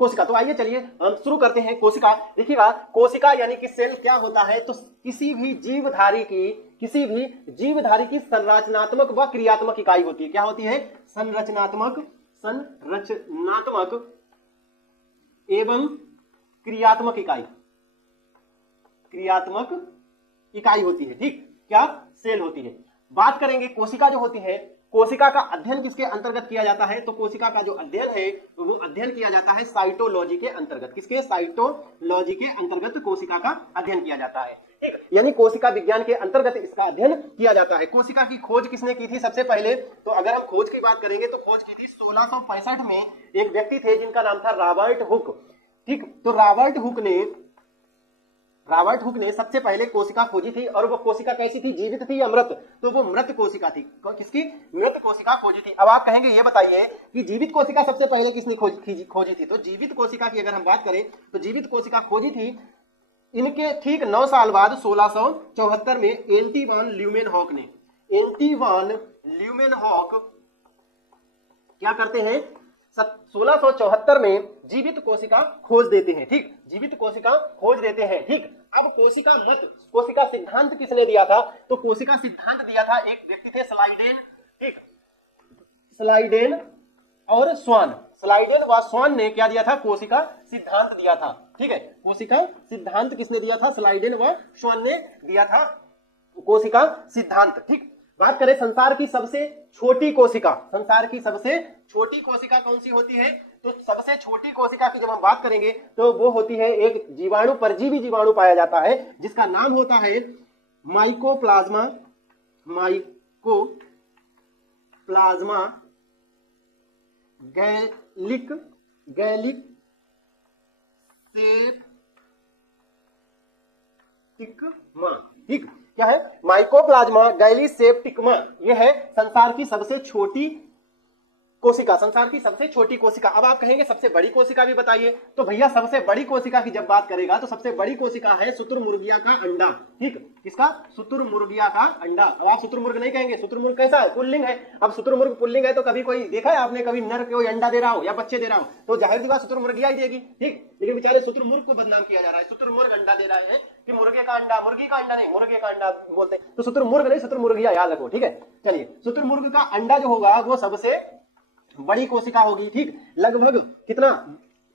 कोशिका। तो आइए चलिए हम शुरू करते हैं। कोशिका, देखिएगा कोशिका यानी कि सेल क्या होता है, तो किसी भी जीवधारी की संरचनात्मक व क्रियात्मक इकाई होती है। क्या होती है? संरचनात्मक एवं क्रियात्मक इकाई होती है। ठीक, क्या? सेल होती है। बात करेंगे कोशिका जो होती है, कोशिका का अध्ययन किसके अंतर्गत किया जाता है, तो कोशिका का जो अध्ययन है तो वो अध्ययन किया जाता है साइटोलॉजी के अंतर्गत। किसके? साइटोलॉजी के अंतर्गत कोशिका का अध्ययन किया जाता है। ठीक, यानी कोशिका विज्ञान के अंतर्गत इसका अध्ययन किया जाता है। कोशिका की खोज किसने की थी सबसे पहले? तो अगर हम खोज की बात करेंगे तो खोज की थी 1665 में एक व्यक्ति थे जिनका नाम था रॉबर्ट हुक। ठीक, तो रॉबर्ट हुक ने सबसे पहले कोशिका खोजी थी, और वो कोशिका कैसी थी? जीवित थी या मृत? तो वो मृत कोशिका थी। किसकी? मृत कोशिका खोजी थी। अब आप कहेंगे ये बताइए कि जीवित कोशिका सबसे पहले किसने खोजी थी? तो जीवित कोशिका की अगर हम बात करें तो जीवित कोशिका खोजी थी इनके ठीक 9 साल बाद 1674 में एंटी वान ल्यूमेनहॉक ने। एंटी वान ल्यूमेनहॉक क्या करते हैं? 1674 में जीवित कोशिका खोज देते हैं। ठीक, जीवित कोशिका खोज देते हैं। ठीक, अब कोशिका सिद्धांत किसने दिया था? तो कोशिका सिद्धांत दिया था एक व्यक्ति थे स्लाइडेन। ठीक, स्लाइडेन और स्वान। स्लाइडेन व स्वान ने क्या दिया था? कोशिका सिद्धांत दिया था। ठीक है, कोशिका सिद्धांत किसने दिया था? स्लाइडेन व स्वान ने दिया था कोशिका सिद्धांत। ठीक, बात करें संसार की सबसे छोटी कोशिका, कौन सी होती है? तो सबसे छोटी कोशिका की जब हम बात करेंगे तो वो होती है एक जीवाणु, परजीवी जीवाणु पाया जाता है जिसका नाम होता है माइकोप्लाज्मा गैलिक सेप्टिकमा। ठीक, क्या है? माइकोप्लाज्मा गैलीसेप्टिकमा। यह है संसार की सबसे छोटी कोशिका। अब आप कहेंगे सबसे बड़ी कोशिका भी बताइए, तो भैया सबसे बड़ी कोशिका की जब बात करेगा तो सबसे बड़ी कोशिका है शुतुरमुर्गिया का अंडा। ठीक, किसका? शुतुरमुर्गिया का अंडा। अब आप शुतुरमुर्ग नहीं कहेंगे, शुतुरमुर्ग कैसा है? पुल्लिंग है। अब शुतुरमुर्ग पुल्लिंग है तो कभी कोई देखा है आपने कभी नर कोई अंडा दे रहा हो या बच्चे दे रहा हो? तो जाहिर सी बात शुतुरमुर्गिया ही देगी। ठीक, लेकिन बेचारे शुतुरमुर्ग को बदनाम किया जा रहा है। शुतुरमुर्ग अंडा दे रहा है कि मुर्गे का अंडा, मुर्गी का अंडा नहीं, मुर्गे का अंडा बोलते हैं। तो शुतुरमुर्ग नहीं, शुतुरमुर्गिया याद रखो। ठीक है, चलिए, शुतुरमुर्ग का अंडा जो होगा वो सबसे बड़ी कोशिका होगी। ठीक, लगभग कितना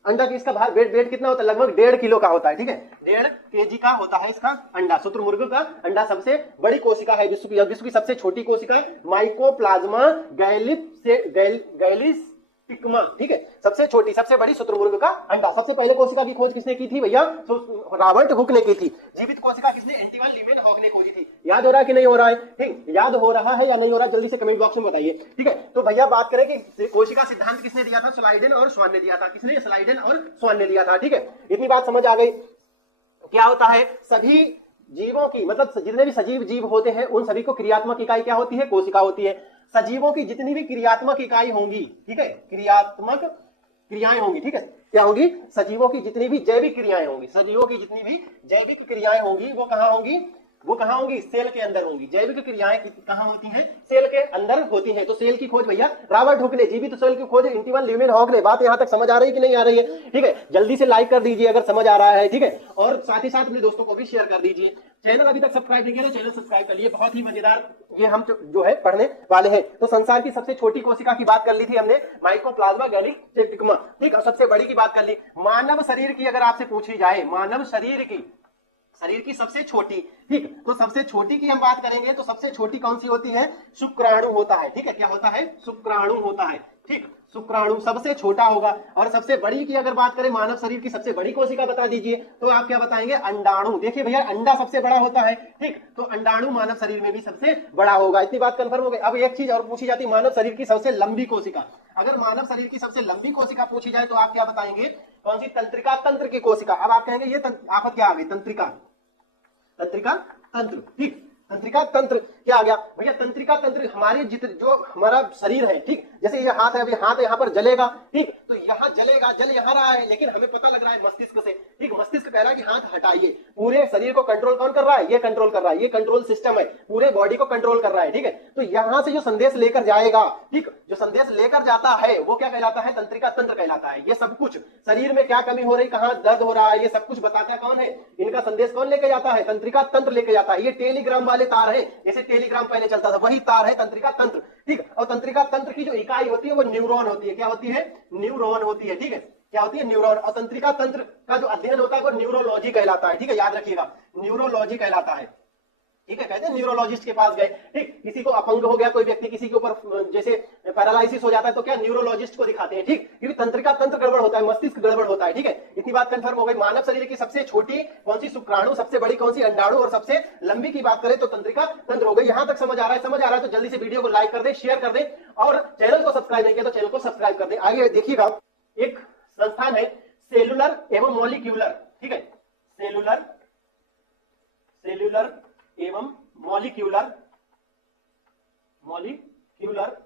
अंडा की इसका भार वेट कितना होता है? लगभग 1.5 किलो का होता है। ठीक है, 1.5 kg का होता है इसका अंडा। शुतुरमुर्ग का अंडा सबसे बड़ी कोशिका है। विश्व की सबसे छोटी कोशिका है माइकोप्लाज्मा गैलीसेप्टिकमा। ठीक है, सबसे छोटी सबसे बड़ी शुतुरमुर्ग का अंडा। सबसे पहले कोशिका की खोज किसने की थी भैया? रॉबर्ट हुक ने की थी। जीवित कोशिका किसने? एंटी वान ल्यूमेनहॉक ने खोजी थी। याद हो रहा है कि नहीं हो रहा है? ठीक, याद हो रहा है या नहीं हो रहा? जल्दी से कमेंट बॉक्स में बताइए। ठीक है, तो भैया बात करें कि कोशिका सिद्धांत किसने दिया था? स्लाइडेन और स्वान ने दिया था। किसने? स्लाइडेन और स्वान ने दिया था। ठीक है, इतनी बात समझ आ गई। क्या होता है? सभी जीवों की, मतलब जितने भी सजीव जीव होते हैं उन सभी को क्रियात्मक इकाई क्या होती है? कोशिका होती है। सजीवों की जितनी भी क्रियात्मक इकाई होंगी, ठीक है, क्रियात्मक क्रियाएं होंगी। ठीक है, क्या होगी? सजीवों की जितनी भी जैविक क्रियाएं होंगी, वो कहां होंगी? सेल के अंदर होंगी। जैविक क्रियाएं कहां होती हैं? सेल के अंदर होती हैं। तो सेल की खोज भैया रॉबर्ट हुक ने, जीवित सेल की खोज एंटी वान ल्यूमेनहॉक ने। बात यहां तक समझ आ रही है कि नहीं आ रही है? ठीक है, जल्दी से लाइक कर दीजिए अगर समझ आ रहा है। ठीक है, और साथ ही साथ अपने दोस्तों को भी शेयर कर दीजिए। चैनल अभी तक सब्सक्राइब नहीं किया तो चैनल सब्सक्राइब कर लिए। बहुत ही मजेदार ये हम जो है पढ़ने वाले हैं। तो संसार की सबसे छोटी कोशिका की बात कर ली थी हमने, माइकोप्लाज्मा गैलीसेप्टिकमा। ठीक, और सबसे बड़ी की बात कर ली। मानव शरीर की अगर आपसे पूछी जाए, मानव शरीर की सबसे छोटी, ठीक, तो सबसे छोटी की हम बात करेंगे तो सबसे छोटी कौन सी होती है? शुक्राणु होता है। ठीक है, क्या होता है? शुक्राणु होता है। ठीक, शुक्राणु सबसे छोटा होगा। और सबसे बड़ी की अगर बात करें, मानव शरीर की सबसे बड़ी कोशिका बता दीजिए, तो आप क्या बताएंगे? अंडाणु। देखिए भैया, अंडा सबसे बड़ा होता है। ठीक, तो अंडाणु मानव शरीर में भी सबसे बड़ा होगा। इतनी बात कंफर्म हो गई। अब एक चीज और पूछी जाती है, मानव शरीर की सबसे लंबी कोशिका। अगर मानव शरीर की सबसे लंबी कोशिका पूछी जाए तो आप क्या बताएंगे? कौन सी? तंत्रिका तंत्र की कोशिका। अब आप कहेंगे ये आफत क्या आ गई? तंत्रिका तंत्र। ठीक, तंत्रिका तंत्र क्या आ गया भैया? तंत्रिका तंत्र हमारे जो हमारा शरीर है, ठीक, जैसे ये हाथ है, अभी हाथ यहाँ पर जलेगा। ठीक, तो यहाँ जलेगा, जल यहाँ रहा है, लेकिन हमें पता लग रहा है मस्तिष्क से। ठीक, मस्तिष्क कह रहा है कि हाथ हटाइए। पूरे शरीर को कंट्रोल कौन कर रहा है? ये कंट्रोल कर रहा है, ये कंट्रोल सिस्टम है, पूरे बॉडी को कंट्रोल कर रहा है, ठीक है। तो यहां से जो संदेश लेकर जाएगा, ठीक, जो संदेश लेकर जाता है वो क्या कहलाता है? तंत्रिका तंत्र कहलाता है। ये सब कुछ शरीर में क्या कमी हो रही, कहां दर्द हो रहा है, ये सब कुछ बताता है कौन है? इनका संदेश कौन लेके जाता है? तंत्रिका तंत्र लेके जाता है। ये टेलीग्राम वाले तार है, जैसे टेलीग्राम पहले चलता था, वही तार है तंत्रिका तंत्र, ठीक। और तंत्रिका तंत्र की जो इकाई होती है वो न्यूरॉन होती है। क्या होती है? न्यूरॉन होती है, ठीक है। क्या होती है? न्यूरॉन। और तंत्रिका तंत्र का जो अध्ययन होता है वो न्यूरोलॉजी कहलाता है, ठीक है, याद रखिएगा, न्यूरोलॉजी कहलाता है, ठीक है। कहते हैं न्यूरोलॉजिस्ट के पास गए, ठीक, किसी को अपंग हो गया कोई व्यक्ति, किसी के ऊपर जैसे पैरालिसिस हो जाता है तो क्या न्यूरोलॉजिस्ट को दिखाते हैं, ठीक, क्योंकि तंत्रिका तंत्र गड़बड़ होता है, मस्तिष्क गड़बड़ होता है, ठीक है। इतनी बात कंफर्म हो गई। मानव शरीर की सबसे छोटी कौन सी शुक्राणु, सबसे बड़ी कौन सी अंडाणु, और सबसे लंबी की बात करें तो तंत्रिका तंत्र हो गई। यहां तक समझ आ रहा है? समझ आ रहा है तो जल्दी से वीडियो को लाइक कर दे, शेयर कर दे, और चैनल को सब्सक्राइब नहीं किया तो चैनल को सब्सक्राइब कर दे। आगे देखिएगा, एक संस्थान है सेलुलर एवं मॉलिक्यूलर, ठीक है, सेलुलर एवं मॉलिक्यूलर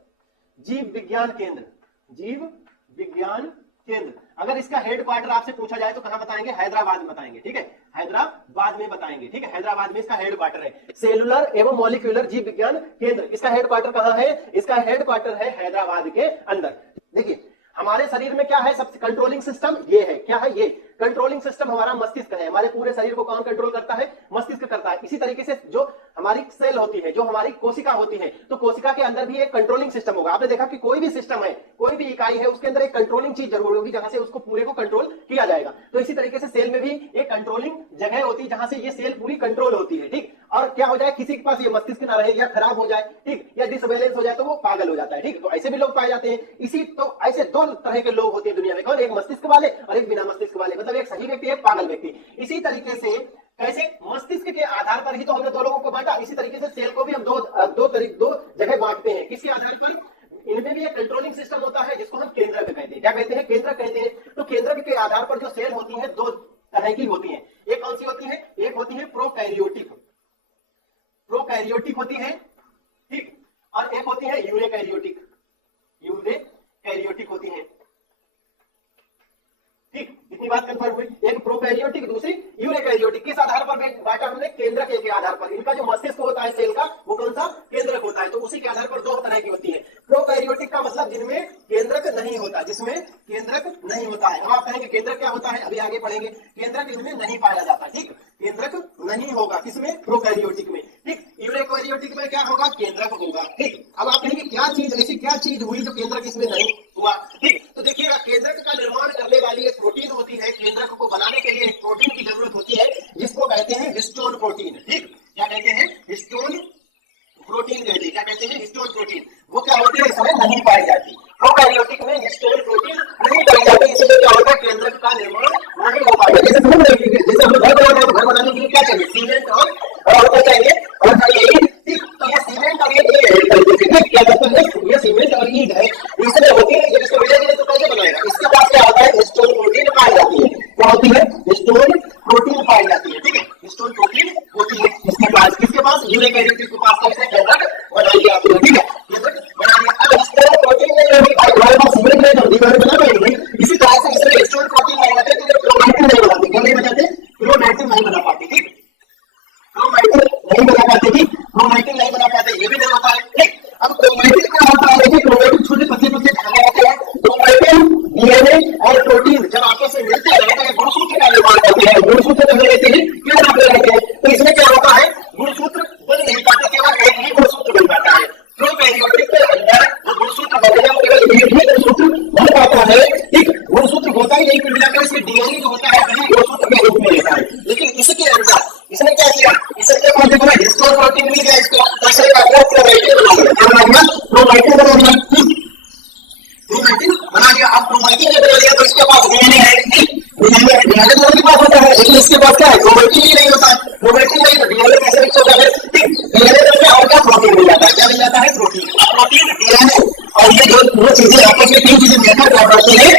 जीव विज्ञान केंद्र, जीव विज्ञान केंद्र। अगर इसका हेड क्वार्टर आपसे पूछा जाए तो कहां बताएंगे? हैदराबाद में बताएंगे, ठीक है, हैदराबाद में बताएंगे, ठीक है, हैदराबाद में इसका हेड क्वार्टर है। सेलुलर एवं मॉलिक्यूलर जीव विज्ञान केंद्र, इसका हेड क्वार्टर कहां है? इसका हेड क्वार्टर है हैदराबाद के अंदर। देखिए हमारे शरीर में क्या है? सबसे कंट्रोलिंग सिस्टम ये है। क्या है? ये कंट्रोलिंग सिस्टम हमारा मस्तिष्क है। हमारे पूरे शरीर को कौन कंट्रोल करता है? मस्तिष्क करता है। इसी तरीके से जो हमारी सेल होती है, जो हमारी कोशिका होती है, तो कोशिका के अंदर भी एक कंट्रोलिंग सिस्टम होगा। आपने देखा कि कोई भी सिस्टम है, कोई भी इकाई है, उसके अंदर एक कंट्रोलिंग चीज जरूर होगी जहां से उसको पूरे को कंट्रोल किया जाएगा। तो इसी तरीके से सेल में भी एक कंट्रोलिंग जगह होती है जहां से ये सेल पूरी कंट्रोल होती है, ठीक। और क्या हो जाए, किसी के पास ये मस्तिष्क ना रहे या खराब हो जाए, ठीक, या डिसबैलेंस हो जाए तो वो पागल हो जाता है, ठीक। तो ऐसे भी लोग पाए जाते हैं। इसी तो ऐसे दो तरह के लोग होते हैं दुनिया में, कौन? एक मस्तिष्क वाले और एक बिना मस्तिष्क वाले, मतलब एक सही व्यक्ति, एक पागल व्यक्ति। इसी तरीके से कैसे मस्तिष्क के आधार पर ही तो हमने दो लोगों को बांटा, इसी तरीके से सेल को भी हम दो जगह बांटते हैं। किसके आधार पर? इनमें भी एक कंट्रोलिंग सिस्टम होता है जिसको हम केंद्रक कहते हैं। क्या कहते हैं? केंद्रक कहते हैं। तो केंद्रक के आधार पर जो सेल होती है दो तरह की होती है। एक कौन सी होती है? एक होती है प्रोकैरियोटिक, प्रोकैरियोटिक होती है, ठीक, और एक होती है यूरेकैरियोटिक, यूरेकैरियोटिक होती है, ठीक। इतनी बात कंफर्म हुई। एक प्रोकैरियोटिक, दूसरी यूरेकैरियोटिक। किस आधार पर बांटा हमने? केंद्रक के आधार पर। इनका जो मस्तिष्क होता है सेल का वो कौन सा? केंद्रक होता है। तो उसी के आधार पर दो तरह की होती है। प्रोकैरियोटिक का मतलब जिनमें केंद्रक नहीं होता, जिसमें केंद्रक नहीं होता है। हम आप कहेंगे केंद्रक क्या होता है, अभी आगे पढ़ेंगे। केंद्रक इनमें नहीं पाया जाता, ठीक, केंद्रक नहीं होगा। किसमें? प्रोकैरियोटिक में, ठीक। यूरेकैरियोटिक में क्या होगा? केंद्रक होगा, ठीक। अब आप कहेंगे क्या चीज, ऐसी क्या चीज हुई जो केंद्रक इसमें नहीं हुआ, ठीक। तो देखिएगा, केंद्रक का निर्माण करने वाली एक प्रोटीन होती है। केंद्रक को बनाने के लिए एक प्रोटीन की जरूरत होती है जिसको कहते हैं हिस्टोन प्रोटीन, ठीक। क्या कहते हैं? हिस्टोन प्रोटीन कहते हैं। क्या कहते हैं? Histone protein. वो क्या होती है? इसमें नहीं पाई जाती। प्रोकैरियोटिक में हिस्टोन प्रोटीन नहीं पाई जाती, इसलिए क्या होता है? केंद्रक का निर्माण नहीं हो पाता। जैसे हम घर बनाने के लिए क्या चाहिए? सीमेंट और क्या चाहिए? और चाहिए, ठीक। तो ये सीमेंट और क्या करते हैं? ये सीमेंट और ईंट है, इसमें होती है। जब इसको मिलाएंगे तो कैसे बनाएगा? इसके पास क्या होता है? हिस्टोन प्रोटीन पाई जाती है। क्या होती है? हिस्टोन प्रोटीन पाई जाती है, ठीक है, हिस्टोन प्रोटीन होती है इसके पास। किसके पास? यूरेकैरियोटिक के पास। कैसे? केंद्रक बना लिया आपने, ठीक है, केंद्रक बना लिया। अब हिस्टोन प्रोटीन नहीं होगी भाई, हमारे पास सीमेंट नहीं होगी, दीवार बना पाएंगे। इसी तरह से इसमें हिस्टोन प्रोटीन नहीं होते तो क्रोमैटिन नहीं बनाते। क्या नहीं बनाते? क्रोमैटिन नहीं बना पाते, ठीक, क्रोमैटिन नहीं बना पाते, ठीक, क्रोमैटिन नहीं बना पाते, ये भी नहीं होता है, ठीक। अब क्रोमैटिन क्या होता है? देखिए, क्रोमैटिन छोटे पतले पतले धागे होते हैं। क्रोमैटिन, डीएनए और प्रोटीन जब आपस में मिलते हैं तो गुणसूत्र का निर्माण करते हैं। गुणसूत्र बने रहते हैं, क्यों बने रहते हैं? तो इसमें क्या होता है? गुणसूत्र बन नहीं पाते, केवल एक ही गुणसूत्र बन पाता है। प्रोकैरियोटिक के अंदर जो गुणसूत्र बनेगा वो केवल एक ही गुणसूत्र बन पाता है, ठीक। गुणसूत्र होता ही नहीं, कुल मिलाकर इसमें डीएनए जो होता है वही गुणसूत्र के रूप में रहता है। लेकिन इसके अंदर इसने क्या किया? इसके पास देखो ना, हिस्टोन प्रोटीन मिल गया इसको, कैसे का प्रोकैरियोटिक बना लिया, प्रोकैरियोटिक बना लिया, क्रोमैटिन बना लिया। अब क्रोमैटिन जब बना लिया तो इसके पास डीएनए है, डीएनए लोगों के पास होता है, लेकिन इसके पास क्या है? क्रोमैटिन ही नहीं होता है। क्रोमैटिन नहीं तो डीएनए कैसे मिक्स होता है, ठीक। डीएनए तो क्या होता है? प्रोटीन मिल जाता है। क्या मिल जाता है? प्रोटीन। प्रोटीन, डीएनए और ये दो चीजें आपस में, तीन चीजें मिलकर क्या करती है?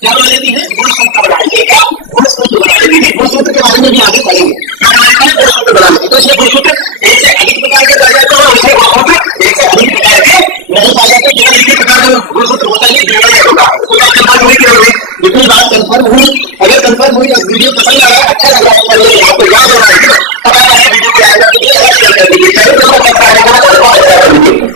क्या बना लेती है? गुणसूत्र बना लेती है। क्या? गुणसूत्र बना लेती है। गुणसूत्र के बारे में भी आगे पढ़ेंगे। गुणसूत्र बना लेती है। तो इसलिए गुणसूत्र एक से अधिक प्रकार के पाए जाते हैं और इसमें गुणसूत्र एक से अधिक प्रकार के नहीं पाए जाते। केवल एक ही प्रकार का गुणसूत्र होता है, डीएनए होगा। उसको क्या कंफर्म हुई? जितनी बात कंफर्म हुई, अगर कंफर्म मुझे वीडियो पसंद आया, अच्छा लगा, आपको याद होगा तब आप इस वीडियो को लाइक कर दीजिए, चैनल को सब्सक्राइब करना बहुत अच्छा कर दीजिए।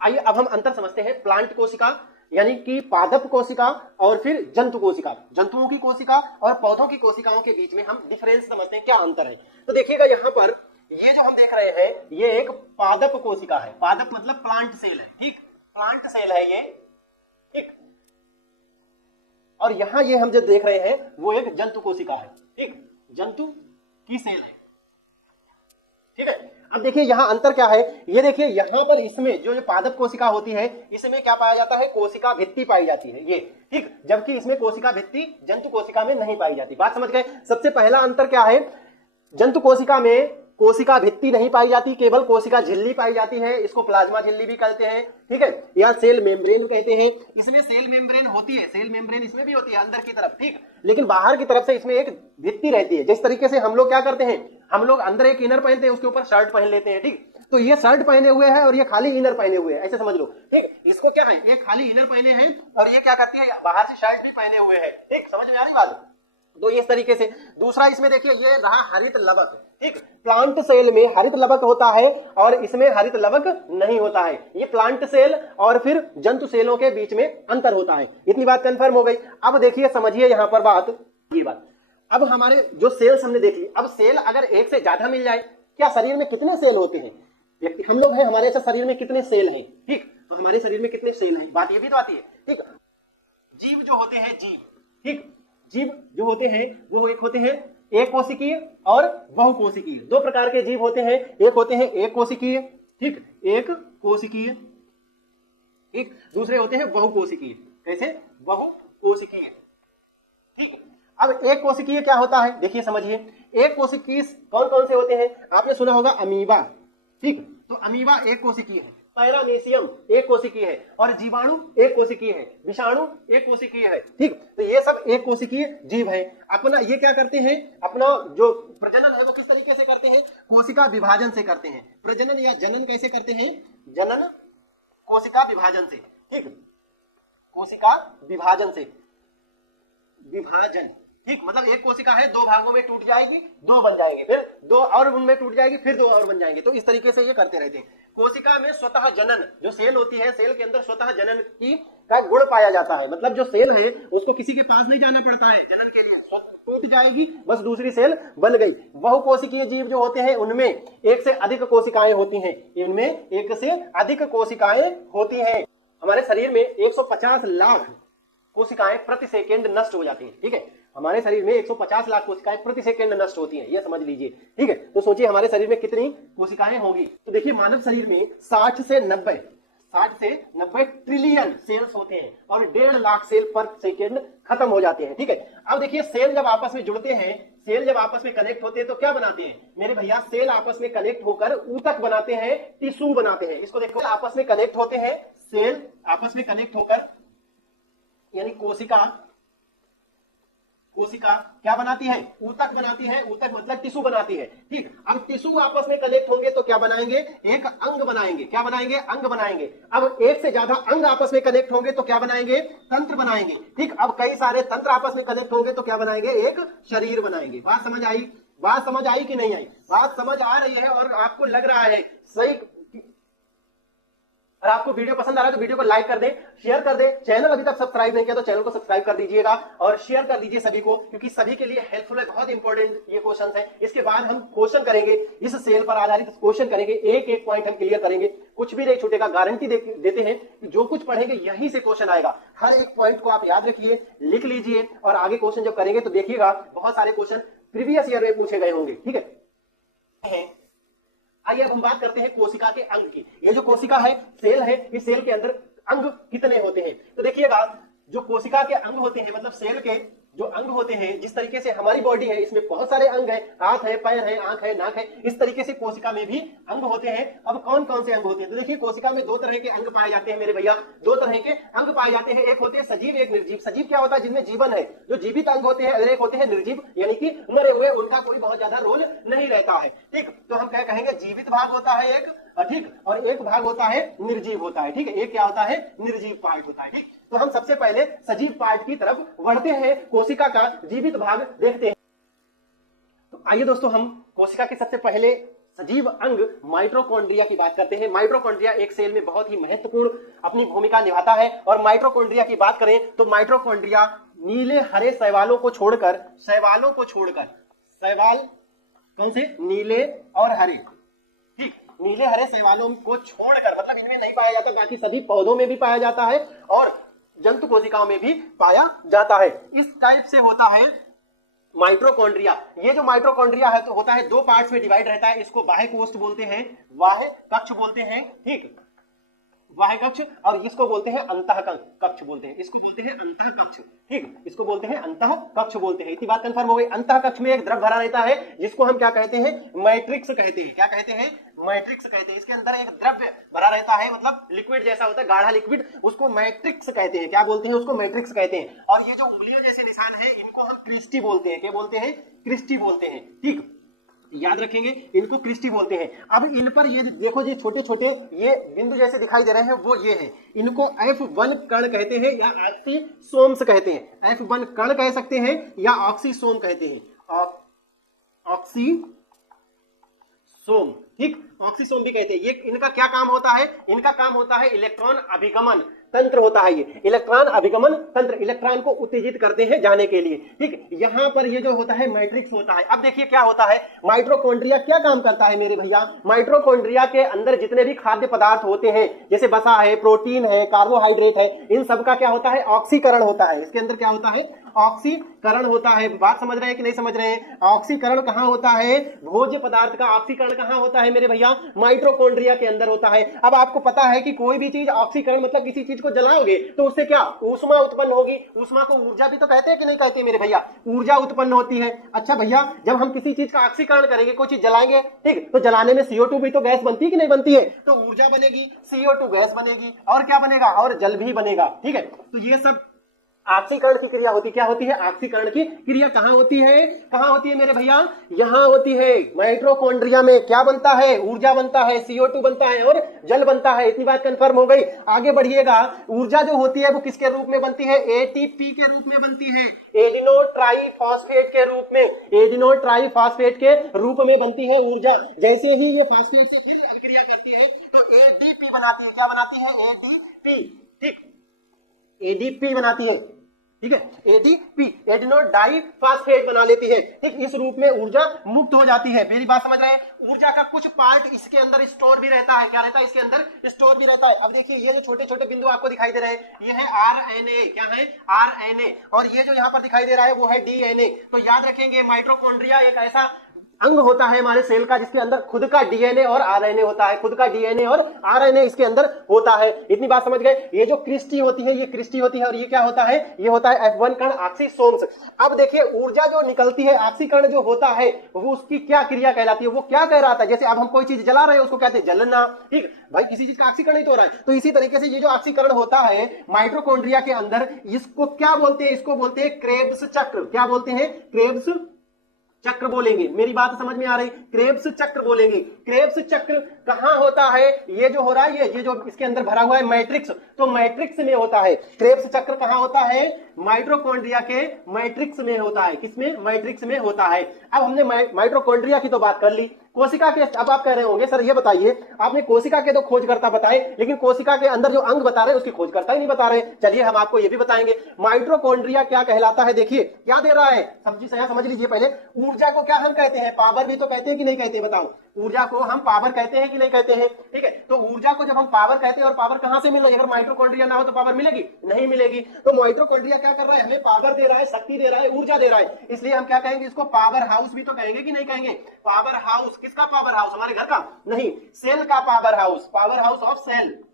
आइए अब हम अंतर समझते हैं प्लांट कोशिका यानी कि पादप कोशिका और फिर जंतु कोशिका, जंतुओं की कोशिका और पौधों की कोशिकाओं के बीच में हम डिफरेंस समझते हैं, क्या अंतर है। तो देखिएगा यहाँ पर ये जो हम देख रहे हैं ये एक पादप कोशिका है, पादप मतलब प्लांट सेल है, ठीक, प्लांट सेल है ये, ठीक। और यहां ये हम जो देख रहे हैं वो एक जंतु कोशिका है, ठीक, जंतु की सेल है, ठीक है। अब देखिए यहां अंतर क्या है, ये देखिए यहां पर इसमें जो पादप कोशिका होती है इसमें क्या पाया जाता है, कोशिका भित्ति पाई जाती है ये, ठीक, जबकि इसमें कोशिका भित्ति जंतु कोशिका में नहीं पाई जाती। बात समझ गए। सबसे पहला अंतर क्या है, जंतु कोशिका में कोशिका भित्ति नहीं पाई जाती, केवल कोशिका झिल्ली पाई जाती है, इसको प्लाज्मा झिल्ली भी कहते हैं, ठीक है, या सेल मेम्ब्रेन कहते हैं। इसमें सेल मेम्ब्रेन होती है, सेल मेम्ब्रेन इसमें भी होती है अंदर की तरफ, ठीक, लेकिन बाहर की तरफ से इसमें एक भित्ति रहती है। जिस तरीके से हम लोग क्या करते हैं, हम लोग अंदर एक इनर पहनते हैं, उसके ऊपर शर्ट पहन लेते हैं, ठीक, तो ये शर्ट पहने हुए है और ये खाली इनर पहने हुए हैं, ऐसे समझ लो, ठीक। इसको क्या है, ये खाली इनर पहने हैं और ये क्या करती है, बाहर से शर्ट भी पहने हुए हैं, ठीक, समझ में आ रही बात। तो इस तरीके से दूसरा इसमें देखिए ये रहा हरित लवक, ठीक, प्लांट सेल में हरित लवक होता है और इसमें हरित लवक नहीं होता है। ये प्लांट सेल और फिर जंतु सेलों के बीच में अंतर होता है। इतनी बात कंफर्म हो गई। अब देखिए समझिए यहां पर बात, ये बात, अब हमारे जो सेल्स हमने देख ली, अब सेल अगर एक से ज्यादा मिल जाए, क्या शरीर में कितने सेल होते हैं, व्यक्ति हम लोग हैं, हमारे शरीर में कितने सेल हैं, ठीक, तो हमारे शरीर में कितने सेल हैं, बात ये भी तो आती है, ठीक। जीव जो होते हैं, जीव, ठीक, जीव जो होते हैं वो एक होते हैं एक कोशिकीय और बहुकोशिकीय, दो प्रकार के जीव होते हैं। एक होते हैं एक कोशिकीय, ठीक, एक कोशिकीय, ठीक, दूसरे होते हैं बहुकोशिकीय। कैसे, बहुकोशिकीय, ठीक। अब एक कोशिकीय क्या होता है, देखिए समझिए, एक कोशिकीय कौन कौन से होते हैं, आपने सुना होगा अमीबा, ठीक, तो अमीबा एक कोशिकीय है, पैरामीशियम एक कोशिकीय है और जीवाणु एक कोशिकीय है, विषाणु एक कोशिकीय है, ठीक, तो ये सब एक कोशिकीय जीव है। अपना ये क्या करते हैं, अपना जो प्रजनन है वो किस तरीके से करते हैं, कोशिका विभाजन से करते हैं। प्रजनन या जनन कैसे करते हैं, जनन कोशिका विभाजन से, ठीक, कोशिका विभाजन से, विभाजन, ठीक, मतलब एक कोशिका है, दो भागों में टूट जाएगी, दो बन जाएंगे, फिर दो और उनमें टूट जाएगी, फिर दो और बन जाएंगे, तो इस तरीके से ये करते रहते हैं। कोशिका में स्वतः जनन, जो सेल होती है, सेल के अंदर स्वतः जनन की का गुण पाया जाता है, मतलब जो सेल है उसको किसी के पास नहीं जाना पड़ता है जनन के लिए, टूट जाएगी बस दूसरी सेल बन गई। बहुकोशिकीय जीव जो होते हैं उनमें एक से अधिक कोशिकाएं होती हैं, इनमें एक से अधिक कोशिकाएं होती हैं। हमारे शरीर में 150 लाख कोशिकाएं प्रति सेकेंड नष्ट हो जाती हैं, ठीक है, हमारे शरीर में 150 लाख कोशिकाएं प्रति सेकंड नष्ट होती हैं, ये समझ लीजिए, ठीक है। तो सोचिए हमारे शरीर में कितनी कोशिकाएं होगी। तो देखिए मानव शरीर में 60 से 90 ट्रिलियन सेल्स होते हैं और 1.5 लाख सेल पर सेकंड खत्म हो जाते हैं, ठीक है। अब देखिए सेल जब आपस में जुड़ते हैं, सेल जब आपस में कनेक्ट होते हैं तो क्या बनाते हैं मेरे भैया, सेल आपस में कनेक्ट होकर ऊतक बनाते हैं, टिश्यू बनाते हैं। इसको देखो, आपस में कनेक्ट होते हैं, सेल आपस में कनेक्ट होकर यानी कोशिका क्या बनाती है, ऊतक बनाती है, ऊतक मतलब टिश्यू बनाती है, ठीक। अब टिश्यू आपस में कनेक्ट होंगे तो क्या बनाएंगे, एक अंग बनाएंगे, क्या बनाएंगे, अंग बनाएंगे। अब एक से ज्यादा अंग आपस में कनेक्ट होंगे तो क्या बनाएंगे, तंत्र बनाएंगे, ठीक। अब कई सारे तंत्र आपस में कनेक्ट होंगे तो क्या बनाएंगे, एक शरीर बनाएंगे। बात समझ आई, बात समझ आई कि नहीं आई, बात समझ आ रही है और आपको लग रहा है सही। अगर आपको वीडियो पसंद आ रहा है तो वीडियो को लाइक कर दें, शेयर कर दें। चैनल अभी तक सब्सक्राइब नहीं किया तो चैनल को सब्सक्राइब कर दीजिएगा और शेयर कर दीजिए सभी को, क्योंकि सभी के लिए हेल्पफुल है, बहुत इंपॉर्टेंट ये क्वेश्चन है। इसके बाद हम क्वेश्चन करेंगे, इस सेल पर आधारित क्वेश्चन करेंगे, एक एक पॉइंट हम क्लियर करेंगे, कुछ भी नहीं छूटेगा, गारंटी देते हैं कि जो कुछ पढ़ेंगे यहीं से क्वेश्चन आएगा। हर एक पॉइंट को आप याद रखिए, लिख लीजिए और आगे क्वेश्चन जब करेंगे तो देखिएगा बहुत सारे क्वेश्चन प्रीवियस ईयर में पूछे गए होंगे, ठीक है। आइए अब हम बात करते हैं कोशिका के अंग की। ये जो कोशिका है, सेल है, इस सेल के अंदर अंग कितने होते हैं? तो देखिएगा, जो कोशिका के अंग होते हैं, मतलब सेल के जो अंग होते हैं, जिस तरीके से हमारी बॉडी है इसमें बहुत सारे अंग है, हाथ है, पैर है, आंख है, नाक है, इस तरीके से कोशिका में भी अंग होते हैं। अब कौन कौन से अंग होते हैं? तो देखिए, कोशिका में दो तरह के अंग पाए जाते हैं मेरे भैया, दो तरह के अंग पाए जाते हैं। एक होते हैं सजीव, एक निर्जीव। सजीव क्या होता है? जिनमें जीवन है, जो जीवित अंग होते हैं। और एक होते हैं निर्जीव, यानी कि मरे हुए, उनका कोई बहुत ज्यादा रोल नहीं रहता है। ठीक, तो हम क्या कहेंगे, जीवित भाग होता है एक, ठीक, और एक भाग होता है निर्जीव होता है। ठीक है, एक क्या होता है? निर्जीव पार्ट होता है। ठीक, तो हम सबसे पहले सजीव पार्ट की तरफ बढ़ते हैं, कोशिका का जीवित भाग देखते हैं। तो आइए दोस्तों, हम कोशिका के सबसे पहले सजीव अंग माइटोकॉन्ड्रिया की बात करते हैं। माइटोकॉन्ड्रिया एक सेल में बहुत ही महत्वपूर्ण अपनी भूमिका निभाता है। और माइटोकॉन्ड्रिया की बात करें तो माइटोकॉन्ड्रिया नीले हरे शैवालों को छोड़कर, शैवाल कौन से? नीले और हरे। ठीक, नीले हरे शैवालों को छोड़कर, मतलब इनमें नहीं पाया जाता, बाकी सभी पौधों में भी पाया जाता है और जंतु कोशिकाओं में भी पाया जाता है। इस टाइप से होता है माइटोकॉन्ड्रिया। ये जो माइटोकॉन्ड्रिया है तो होता है दो पार्ट्स में डिवाइड रहता है। इसको बाह्य कोष्ठ बोलते हैं, बाह्य कक्ष बोलते हैं। ठीक, बाह्य कक्ष, और इसको बोलते हैं अंतः कक्ष बोलते हैं, इसको बोलते हैं अंतः कक्ष। ठीक, इसको बोलते हैं अंतः कक्ष बोलते हैं। इतनी बात कंफर्म हो गई। अंतः कक्ष में एक द्रव भरा रहता है, जिसको हम क्या कहते हैं? मैट्रिक्स कहते हैं। क्या कहते हैं? मैट्रिक्स कहते हैं। इसके अंदर एक द्रव्य भरा रहता है, मतलब लिक्विड जैसा होता है, गाढ़ा लिक्विड, उसको मैट्रिक्स कहते हैं। क्या बोलते हैं? उसको मैट्रिक्स कहते हैं। और ये जो उंगलियों जैसे निशान है, इनको हम क्रिस्टी बोलते हैं। क्या बोलते हैं? क्रिस्टी बोलते हैं। ठीक, याद रखेंगे, इनको क्रिस्टी बोलते हैं। अब इन पर ये देखो, ये छोटे छोटे ये बिंदु जैसे दिखाई दे रहे हैं, वो ये है, इनको F1 कण कहते हैं या ऑक्सीसोम्स कहते हैं। F1 कण कह सकते हैं या ऑक्सीसोम कहते हैं, ऑक्सीसोम। ठीक, ऑक्सीसोम भी कहते हैं। ये इनका क्या काम होता है? इनका काम होता है इलेक्ट्रॉन अभिगमन तंत्र होता है। ये इलेक्ट्रॉन अभिगमन तंत्र, इलेक्ट्रॉन को उत्तेजित करते हैं जाने के लिए। ठीक, यहां पर ये जो होता है मैट्रिक्स होता है। अब देखिए क्या होता है, माइटोकॉन्ड्रिया क्या काम करता है मेरे भैया? माइटोकॉन्ड्रिया के अंदर जितने भी खाद्य पदार्थ होते हैं, जैसे वसा है, प्रोटीन है, कार्बोहाइड्रेट है, इन सब का क्या होता है? ऑक्सीकरण होता है। इसके अंदर क्या होता है? ऑक्सीकरण होता है। बात समझ रहे हैं कि नहीं समझ रहे हैं? ऑक्सीकरण कहां होता है? भोज्य पदार्थ का ऑक्सीकरण कहां होता है मेरे भैया? माइटोकॉन्ड्रिया के अंदर होता है। अब आपको पता है कि कोई भी चीज ऑक्सीकरण, मतलब किसी चीज को जलाओगे तो उससे क्या ऊष्मा उत्पन्न होगी। ऊष्मा को ऊर्जा भी तो कहते हैं कि नहीं कहते मेरे भैया? ऊर्जा उत्पन्न होती है। अच्छा भैया, जब हम किसी चीज का ऑक्सीकरण करेंगे, कोई चीज जलाएंगे, ठीक, तो जलाने में CO2 भी तो गैस बनती है कि नहीं बनती है? तो ऊर्जा बनेगी, CO2 गैस बनेगी, और क्या बनेगा? और जल भी बनेगा। ठीक है, तो ये सब ऑक्सीकरण की क्रिया होती। क्या होती है? ऑक्सीकरण की क्रिया कहां होती है? कहां होती है मेरे भैया? यहां होती है। माइटोकॉन्ड्रिया में क्या बनता है? ऊर्जा बनता है, CO2 बनता है और जल बनता है। इतनी बात कंफर्म हो गई। आगे बढ़िएगा। ऊर्जा जो होती है वो किसके रूप में बनती है? ATP के रूप में बनती है, एडिनो ट्राइफॉस्फेट के रूप में, एडिनो ट्राइफॉस्फेट के रूप में बनती है ऊर्जा। जैसे ही ये फॉस्फेट से फिर अभिक्रिया करती है तो ADP बनाती है। क्या बनाती है? ADP। ठीक, ADP बनाती है। ठीक है, ADP, एडिनो डाइफॉस्फेट बना लेती है। ठीक, इस रूप में ऊर्जा मुक्त हो जाती है। मेरी बात समझ रहे हैं? ऊर्जा का कुछ पार्ट इसके अंदर स्टोर भी रहता है। क्या रहता है? इसके अंदर स्टोर भी रहता है। अब देखिए, ये जो छोटे छोटे बिंदु आपको दिखाई दे रहे हैं, ये है RNA। क्या है? RNA। और ये जो यहाँ पर दिखाई दे रहा है वो है DNA। तो याद रखेंगे, माइटोकॉन्ड्रिया एक ऐसा अंग होता है हमारे सेल का जिसके अंदर खुद का DNA और RNA होता है। खुद का DNA और RNA इसके अंदर होता है। इतनी बात समझ गए? ये जो क्रिस्टी होती है, ये क्रिस्टी होती है, और ये क्या होता है? ये होता है F1 कण, ऑक्सीसोम्स। अब देखिए, ऊर्जा जो निकलती है, ऑक्सीकरण जो होता है, वो उसकी क्या क्रिया कहलाती है? वो क्या कह रहा था? जैसे अब हम कोई चीज जला रहे हैं, उसको कहते हैं जलना। ठीक भाई, किसी चीज का ऑक्सीकरण ही तो हो रहा है। तो इसी तरीके से ये जो ऑक्सीकरण होता है माइटोकॉन्ड्रिया के अंदर, इसको क्या बोलते हैं? इसको बोलते हैं क्रेब्स चक्र। क्या बोलते हैं? क्रेब्स चक्र बोलेंगे। मेरी बात समझ में आ रही? क्रेब्स चक्र बोलेंगे। क्रेब्स चक्र कहां होता है? ये जो हो रहा है, ये जो इसके अंदर भरा हुआ है मैट्रिक्स, तो मैट्रिक्स में होता है। क्रेब्स चक्र कहां होता है? माइटोकॉन्ड्रिया के मैट्रिक्स में होता है। किसमें? मैट्रिक्स में होता है। अब हमने माइटोकॉन्ड्रिया की तो बात कर ली। कोशिका के, अब आप कह रहे होंगे सर ये बताइए, आपने कोशिका के तो खोजकर्ता बताए, लेकिन कोशिका के अंदर जो अंग बता रहे हैं उसकी खोजकर्ता ही नहीं बता रहे। चलिए हम आपको ये भी बताएंगे। माइटोकॉन्ड्रिया क्या कहलाता है? देखिए क्या दे रहा है, समझ लीजिए पहले। ऊर्जा को क्या हम कहते हैं? पावर भी तो कहते हैं कि नहीं कहते? बताओ, ऊर्जा को हम पावर कहते हैं कि नहीं कहते हैं? ठीक है, तो ऊर्जा को जब हम पावर कहते हैं, और पावर कहां से मिल रही है? अगर माइटोकॉन्ड्रिया ना हो तो पावर मिलेगी? नहीं मिलेगी। तो माइटोकॉन्ड्रिया क्या कर रहा है? हमें पावर दे रहा है, शक्ति दे रहा है, ऊर्जा दे रहा है, इसलिए हम क्या कहेंगे? इसको पावर हाउस भी तो कहेंगे कि नहीं कहेंगे? Power house. किसका पावर हाउस? हमारे घर का नहीं, सेल का power house, power house of cell.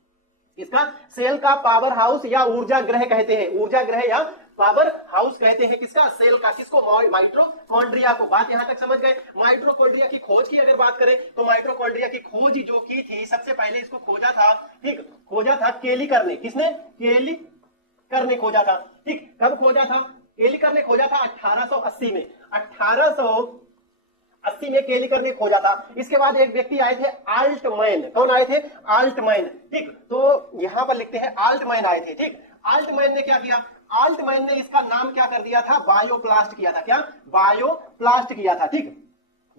इसका सेल का पावर हाउस या ऊर्जा ग्रह कहते हैं, ऊर्जा ग्रह या पावर हाउस कहते हैं। किसका? सेल का। किसको? माइटोकॉन्ड्रिया को। बात यहां तक समझ गए? माइटोकॉन्ड्रिया की खोज की अगर बात करें तो माइटोकॉन्ड्रिया की खोज जो की थी, सबसे पहले इसको खोजा था, ठीक, खोजा था केलिकर ने। किसने? केलिकर ने खोजा था। ठीक, कब खोजा था? केलिकर ने खोजा था 1880 में। 1880 में केलिकर ने खोजा था। इसके बाद एक व्यक्ति आए थे, आल्टमैन। कौन आए थे? आल्टमैन। ठीक, तो यहां पर लिखते हैं आल्टमैन आए थे। ठीक, आल्टमैन ने क्या किया? आल्टमैन ने इसका नाम क्या कर दिया था? बायोप्लास्ट किया था। क्या? बायोप्लास्ट किया था। ठीक,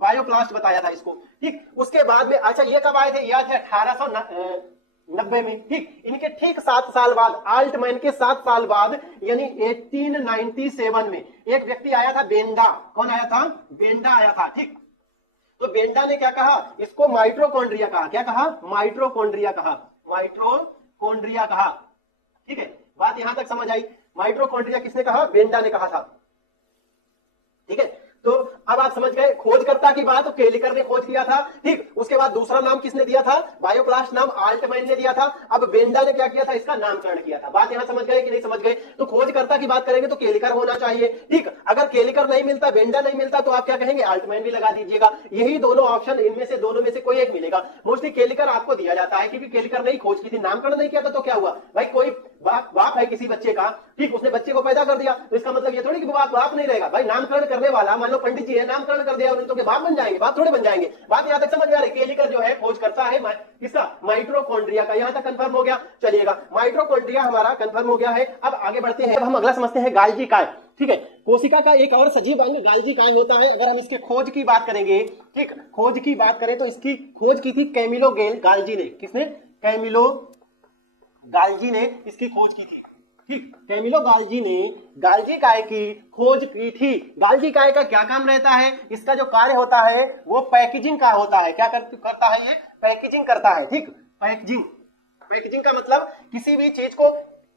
बायोप्लास्ट बताया था इसको। ठीक, उसके बाद में, अच्छा ये कब आए थे? यह थे 1890 में। ठीक, इनके ठीक 7 साल बाद, आल्टमैन के 7 साल बाद, यानी 1897 में एक व्यक्ति आया था, बेंडा। कौन आया था? बेंडा आया था। ठीक, तो बेंडा ने क्या कहा? इसको माइटोकॉन्ड्रिया कहा। क्या कहा? माइटोकॉन्ड्रिया कहा। माइटोकॉन्ड्रिया कहा। ठीक है, बात यहां तक समझ आई? माइटोकॉन्ड्रिया किसने कहा? बेंडा ने कहा था। ठीक है, तो अब आप समझ गए खोजकर्ता की बात। तो केलिकर ने खोज किया था। ठीक, उसके बाद दूसरा नाम किसने दिया था? बायोप्लास्ट नाम आल्टमैन ने दिया था। अब बेंडा ने क्या किया था? इसका नामकरण किया था। बात यहां समझ गए कि नहीं समझ गए? तो खोजकर्ता की बात करेंगे तो केलिकर होना चाहिए। ठीक, अगर केलिकर नहीं मिलता, बेंडा नहीं मिलता, तो आप क्या कहेंगे? आल्टमैन भी लगा दीजिएगा। यही दोनों ऑप्शन, इनमें से दोनों में से कोई एक मिलेगा। मोस्टली केलिकर आपको दिया जाता है, क्योंकि केलिकर ने खोज की थी, नामकरण नहीं किया था। तो क्या हुआ भाई? कोई बाप है किसी बच्चे का, ठीक, उसने बच्चे को पैदा कर दिया, तो इसका मतलब ये थोड़ी कि बाप नहीं रहेगा भाई। नामकरण करने वाला, मान लो पंडित जी है, नामकरण कर दिया उन्होंने, तो बाप बन जाएंगे? बाप थोड़े बन जाएंगे। बात यहां तक समझ में आ रही? केलिकर जो है खोज करता है किसका? माइटोकॉन्ड्रिया का। यहां तक कंफर्म हो गया? चलिएगा, माइटोकॉन्ड्रिया हमारा कंफर्म हो गया है। अब आगे बढ़ते हैं। अब हम अगला समझते हैं गाल्जी काय। ठीक है, कोशिका का एक और सजीव अंग गाल्जी काय होता है। अगर हम इसके खोज की बात करेंगे, ठीक, खोज की बात करें तो इसकी खोज की थी कैमिलो गाल्जी ने। किसने? कैमिलो गाल्जी ने इसकी खोज की थी। ठीक, कैमिलो गाल्जी ने गाल्जी काय की खोज की थी। गाल्जी काय का क्या काम रहता है? इसका जो कार्य होता है वो पैकेजिंग का होता है। क्या करता है ये? पैकेजिंग करता है। ठीक, पैकेजिंग। पैकेजिंग का मतलब किसी भी चीज को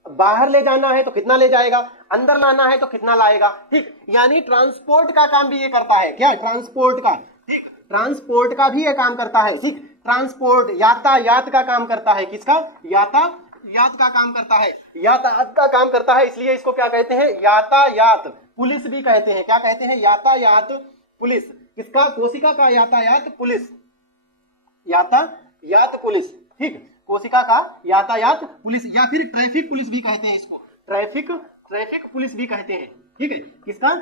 बाहर ले जाना है तो कितना ले जाएगा, अंदर लाना है तो कितना लाएगा। ठीक, यानी ट्रांसपोर्ट का काम भी ये करता है। क्या? ट्रांसपोर्ट का। ठीक, ट्रांसपोर्ट का भी ये काम करता है। ठीक, ट्रांसपोर्ट, यातायात का काम करता है। किसका? यातायात का काम करता है। यातायात का काम करता है, इसलिए इसको क्या कहते हैं? यातायात पुलिस भी कहते हैं। क्या कहते हैं? यातायात पुलिस। किसका? कोशिका का यातायात पुलिस। यातायात पुलिस। ठीक, कोशिका का यातायात पुलिस, या फिर ट्रैफिक पुलिस भी कहते हैं इसको। ट्रैफिक पुलिस भी कहते हैं। ठीक है, किसका?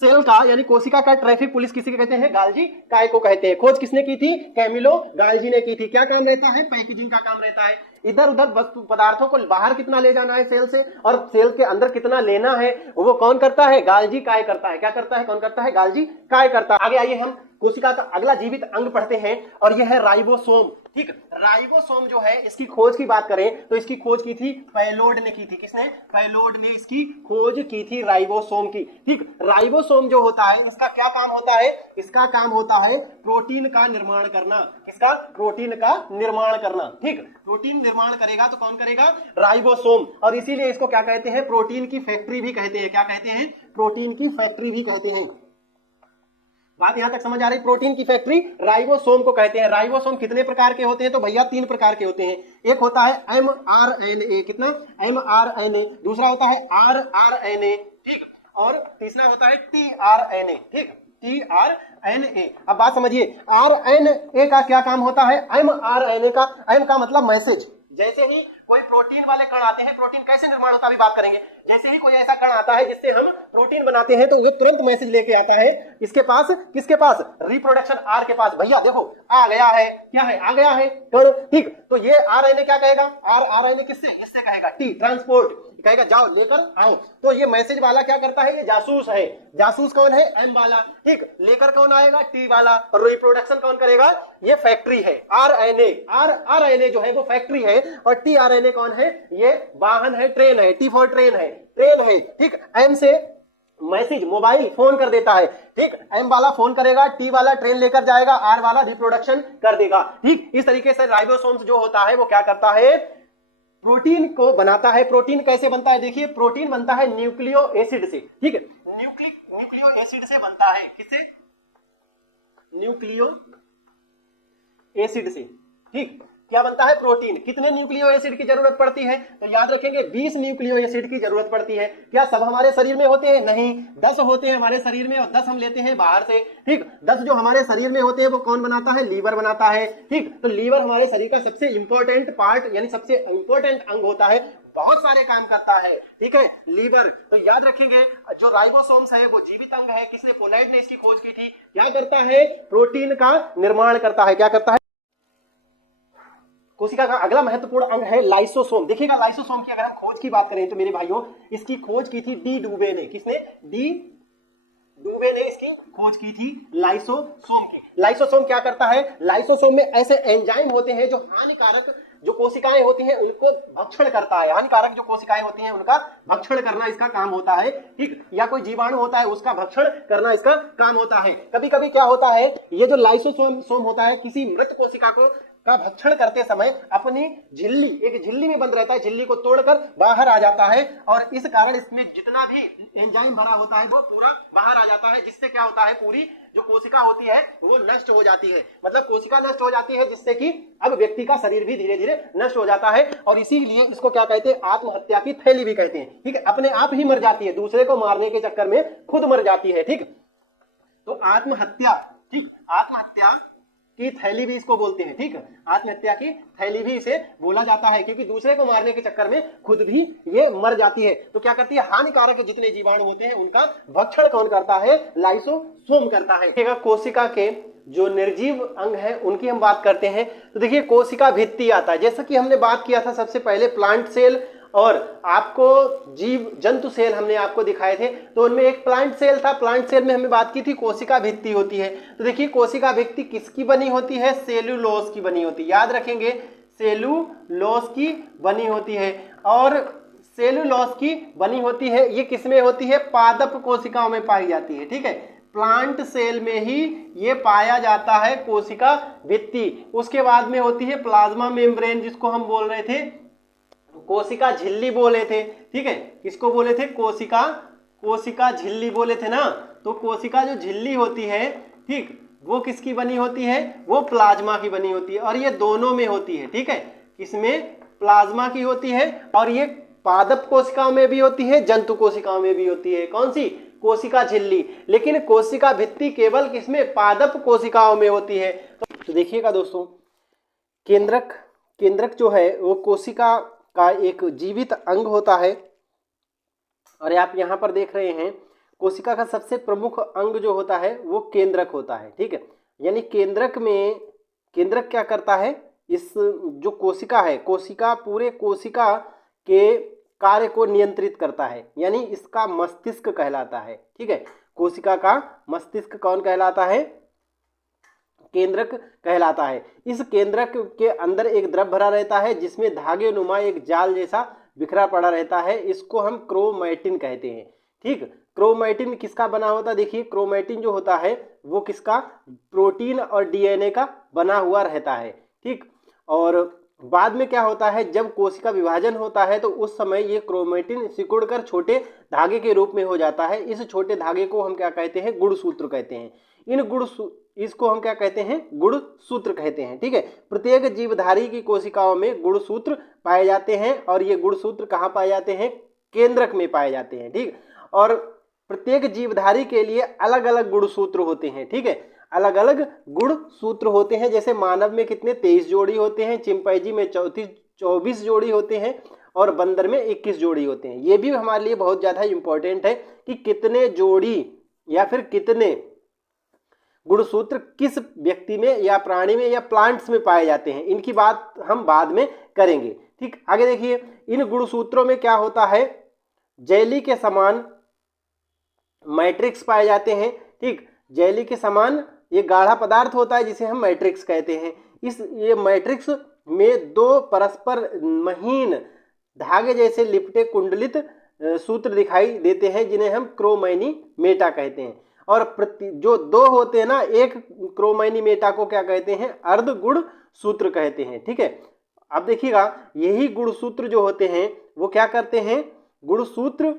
सेल का, यानी कोशिका का ट्रैफिक पुलिस किसी को कहते हैं? गाल्जी काय को कहते हैं। खोज किसने की थी? कैमिलो गाल्जी ने की थी। क्या काम रहता है? पैकेजिंग का काम रहता है। इधर उधर वस्तु पदार्थों को बाहर कितना ले जाना है सेल से, और सेल के अंदर कितना लेना है, वो कौन करता है? गाल्जी काय करता है। क्या करता है? कौन करता है? गाल्जी काय करता है। आगे आइए, हम कोशिका का अगला जीवित अंग पढ़ते हैं, और यह है राइबोसोम। ठीक, राइबोसोम जो है, इसकी खोज की बात करें तो इसकी खोज की थी पैलोड ने की थी। किसने? पैलोड ने इसकी खोज की थी, राइबोसोम की। ठीक, राइबोसोम जो होता है, इसका क्या काम होता है? इसका काम होता है प्रोटीन का निर्माण करना। किसका? प्रोटीन का निर्माण करना। ठीक, प्रोटीन निर्माण करेगा तो कौन करेगा? राइबोसोम। और इसीलिए इसको क्या कहते हैं? प्रोटीन की फैक्ट्री भी कहते हैं। क्या कहते हैं? प्रोटीन की फैक्ट्री भी कहते हैं। बात यहां तक समझ आ रही? प्रोटीन की फैक्ट्री राइबोसोम को कहते हैं। राइबोसोम कितने प्रकार के होते हैं? तो भैया 3 प्रकार के होते हैं। एक होता है mRNA। कितना? mRNA। दूसरा होता है rRNA। ठीक, और तीसरा होता है tRNA। ठीक, tRNA। अब बात समझिए, RNA का क्या काम होता है? mRNA का, M का मतलब मैसेज। जैसे ही कोई प्रोटीन वाले कण आते हैं, प्रोटीन कैसे निर्माण होता है अभी बात करेंगे। जैसे ही कोई ऐसा कण आता है जिससे हम प्रोटीन बनाते हैं, तो वो तुरंत मैसेज लेके आता है इसके पास। किसके पास? रिप्रोडक्शन आर के पास। भैया देखो आ गया है। क्या है? आ गया है कण। ठीक, तो ये आरएनए क्या कहेगा? आरएनए किससे? इससे कहेगा टी, ट्रांसपोर्ट कहेगा, जाओ लेकर आओ। तो ये मैसेज वाला क्या करता है? ये जासूस है। जासूस कौन है? एम वाला। ठीक, लेकर कौन आएगा? टी वाला। और रिप्रोडक्शन कौन करेगा? ये फैक्ट्री है। आरएनए, आरएनए जो है वो फैक्ट्री है, और टीआरएनए कौन है? ये वाहन है, ट्रेन है। टी फॉर ट्रेन है, ट्रेन है। ठीक, एम से मैसेज मोबाइल फोन कर देता है, ठीक। एम वाला फोन करेगा, टी वाला ट्रेन लेकर जाएगा, आर वाला रिप्रोडक्शन कर देगा, ठीक। इस तरीके से राइबोसोम्स जो होता है वो क्या करता है, प्रोटीन को बनाता है। प्रोटीन कैसे बनता है, देखिए प्रोटीन बनता है न्यूक्लियो एसिड से, ठीक है। न्यूक्लियो एसिड से बनता है, किससे, न्यूक्लियो एसिड से, ठीक। क्या बनता है, प्रोटीन। कितने न्यूक्लियो एसिड की जरूरत पड़ती है, तो याद रखेंगे 20 न्यूक्लियो एसिड की जरूरत पड़ती है। क्या सब हमारे शरीर में होते हैं, नहीं, 10 होते हैं हमारे शरीर में और 10 हम लेते हैं बाहर से, ठीक। 10 जो हमारे शरीर में होते हैं वो कौन बनाता है, लीवर बनाता है, ठीक। तो लीवर हमारे शरीर का सबसे इंपॉर्टेंट पार्ट यानी सबसे इंपॉर्टेंट अंग होता है, बहुत सारे काम करता है, ठीक है, लीवर। तो याद रखेंगे जो राइबोसोम्स है वो जीवित अंग है, किसने, पोलाइट ने इसकी खोज की थी। क्या करता है, प्रोटीन का निर्माण करता है। क्या करता है, कोशिका का अगला महत्वपूर्ण अंग है लाइसोसोम। देखिएगा लाइसोसोम की अगर हम खोज की बात करें तो मेरे भाइयों इसकी खोज की थी डी डुबे ने। किसने, डी डुबे ने इसकी खोज की थी लाइसोसोम की। लाइसोसोम क्या करता है, लाइसोसोम में ऐसे एंजाइम होते हैं जो हानिकारक जो कोशिकाएं होती हैं उनको भक्षण करता है। हानिकारक जो कोशिकाएं होती हैं उनका भक्षण करना इसका काम होता है, ठीक। या कोई जीवाणु होता है उसका भक्षण करना इसका काम होता है। कभी कभी क्या होता है, ये जो लाइसोसोम होता है किसी मृत कोशिका का भक्षण करते समय अपनी झिल्ली, एक झिल्ली में बंद रहता है, झिल्ली को तोड़कर बाहर आ जाता है और इस कारण इसमें जितना भी एंजाइम भरा होता है वो पूरा बाहर आ जाता है, जिससे क्या होता है, पूरी जो कोशिका होती है वो नष्ट हो जाती है। मतलब कोशिका नष्ट हो जाती है जिससे कि अब व्यक्ति का शरीर भी धीरे धीरे नष्ट हो जाता है और इसीलिए इसको क्या कहते हैं, आत्महत्या की थैली भी कहते हैं, ठीक है। अपने आप ही मर जाती है, दूसरे को मारने के चक्कर में खुद मर जाती है, ठीक। तो आत्महत्या, ठीक, आत्महत्या की थैली भी इसको बोलते हैं, ठीक। आत्महत्या की थैली भी इसे बोला जाता है क्योंकि दूसरे को मारने के चक्कर में खुद भी ये मर जाती है। तो क्या करती है, हानिकारक जितने जीवाणु होते हैं उनका भक्षण कौन करता है, लाइसोसोम करता है। कोशिका के जो निर्जीव अंग है उनकी हम बात करते हैं तो देखिए कोशिका भित्ति आता है। जैसा कि हमने बात किया था सबसे पहले प्लांट सेल और आपको जीव जंतु सेल हमने आपको दिखाए थे, तो उनमें एक प्लांट सेल था। प्लांट सेल में हमने बात की थी कोशिका भित्ति होती है। तो देखिए कोशिका भित्ति किसकी बनी होती है, सेलुलोज की बनी होती है। याद रखेंगे सेलुलोज की बनी होती है और सेलुलोज की बनी होती है, ये किसमें होती है, पादप कोशिकाओं में पाई जाती है, ठीक है। प्लांट सेल में ही ये पाया जाता है कोशिका भित्ति। उसके बाद में होती है प्लाज्मा मेम्ब्रेन, जिसको हम बोल रहे थे कोशिका झिल्ली बोले थे, ठीक है। किसको बोले थे, कोशिका झिल्ली बोले थे ना। तो कोशिका जो झिल्ली होती है, ठीक, वो किसकी बनी होती है, वो प्लाज्मा की बनी होती है और ये दोनों में होती है, ठीक है। किसमें, प्लाज्मा की होती है और ये पादप कोशिकाओं में भी होती है, जंतु कोशिकाओं में भी होती है। कौन सी, कोशिका झिल्ली। लेकिन कोशिका भित्ति केवल किसमें, पादप कोशिकाओं में होती है। तो देखिएगा दोस्तों, केंद्रक जो है वो कोशिका का एक जीवित अंग होता है और आप यहाँ पर देख रहे हैं कोशिका का सबसे प्रमुख अंग जो होता है वो केंद्रक होता है, ठीक है। यानी केंद्रक क्या करता है, इस जो कोशिका है, कोशिका पूरे कोशिका के कार्य को नियंत्रित करता है, यानी इसका मस्तिष्क कहलाता है, ठीक है। कोशिका का मस्तिष्क कौन कहलाता है, केंद्रक कहलाता है। इस केंद्रक के अंदर एक द्रव भरा रहता है जिसमें धागे नुमा एक जाल जैसा बिखरा पड़ा रहता है, इसको हम क्रोमैटिन कहते हैं, ठीक। क्रोमैटिन किसका बना होता है, देखिए क्रोमैटिन जो होता है वो किसका, प्रोटीन और डीएनए का बना हुआ रहता है, ठीक। और बाद में क्या होता है, जब कोशिका विभाजन होता है तो उस समय ये क्रोमैटिन सिकुड़कर छोटे धागे के रूप में हो जाता है। इस छोटे धागे को हम क्या कहते हैं, गुणसूत्र कहते हैं। इसको हम क्या कहते हैं, गुणसूत्र कहते हैं, ठीक है। प्रत्येक जीवधारी की कोशिकाओं में गुणसूत्र पाए जाते हैं और ये गुणसूत्र कहाँ पाए जाते हैं, केंद्रक में पाए जाते हैं, ठीक। और प्रत्येक जीवधारी के लिए अलग अलग गुणसूत्र होते हैं, ठीक है। अलग अलग गुणसूत्र होते हैं। जैसे मानव में कितने 23 जोड़ी होते हैं, चिंपैंजी में 24 जोड़ी होते हैं और बंदर में 21 जोड़ी होते हैं। ये भी हमारे लिए बहुत ज़्यादा इंपॉर्टेंट है कि कितने जोड़ी या फिर कितने गुणसूत्र किस व्यक्ति में या प्राणी में या प्लांट्स में पाए जाते हैं, इनकी बात हम बाद में करेंगे, ठीक। आगे देखिए, इन गुणसूत्रों में क्या होता है, जेली के समान मैट्रिक्स पाए जाते हैं, ठीक। जेली के समान ये गाढ़ा पदार्थ होता है जिसे हम मैट्रिक्स कहते हैं। ये मैट्रिक्स में दो परस्पर महीन धागे जैसे लिपटे कुंडलित सूत्र दिखाई देते हैं जिन्हें हम क्रोमैनीमेटा कहते हैं। और जो दो होते हैं ना, एक क्रोमैनीमेटा को क्या कहते हैं, अर्ध गुण सूत्र कहते हैं। ठीक है, अब देखिएगा यही गुणसूत्र जो होते हैं वो क्या करते हैं, गुणसूत्र,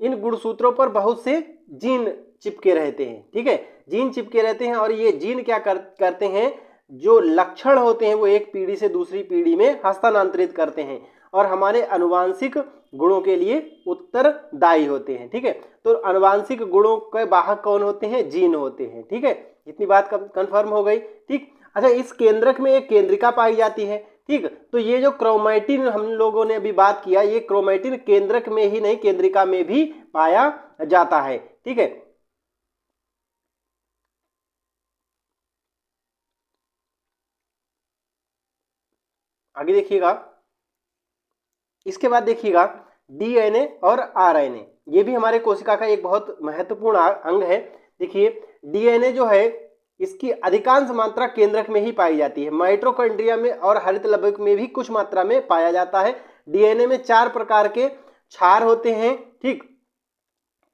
इन गुणसूत्रों पर बहुत से जीन चिपके रहते हैं। ठीक है, जीन चिपके रहते हैं और ये जीन क्या करते हैं, जो लक्षण होते हैं वो एक पीढ़ी से दूसरी पीढ़ी में हस्तांतरित करते हैं और हमारे आनुवांशिक गुणों के लिए उत्तरदायी होते हैं। ठीक है, तो आनुवांशिक गुणों के वाहक कौन होते हैं, जीन होते हैं। ठीक है, इतनी बात कंफर्म हो गई। ठीक, अच्छा, इस केंद्रक में एक केंद्रिका पाई जाती है। ठीक, तो ये जो क्रोमैटिन हम लोगों ने अभी बात किया, ये क्रोमैटिन केंद्रक में ही नहीं, केंद्रिका में भी पाया जाता है। ठीक है, आगे देखिएगा, इसके बाद देखिएगा डीएनए और आरएनए, ये भी हमारे कोशिका का एक बहुत महत्वपूर्ण अंग है। देखिए डीएनए जो है इसकी अधिकांश मात्रा केंद्रक में ही पाई जाती है, माइटोकॉन्ड्रिया में और हरित लवक में भी कुछ मात्रा में पाया जाता है। डीएनए में 4 प्रकार के क्षार होते हैं। ठीक,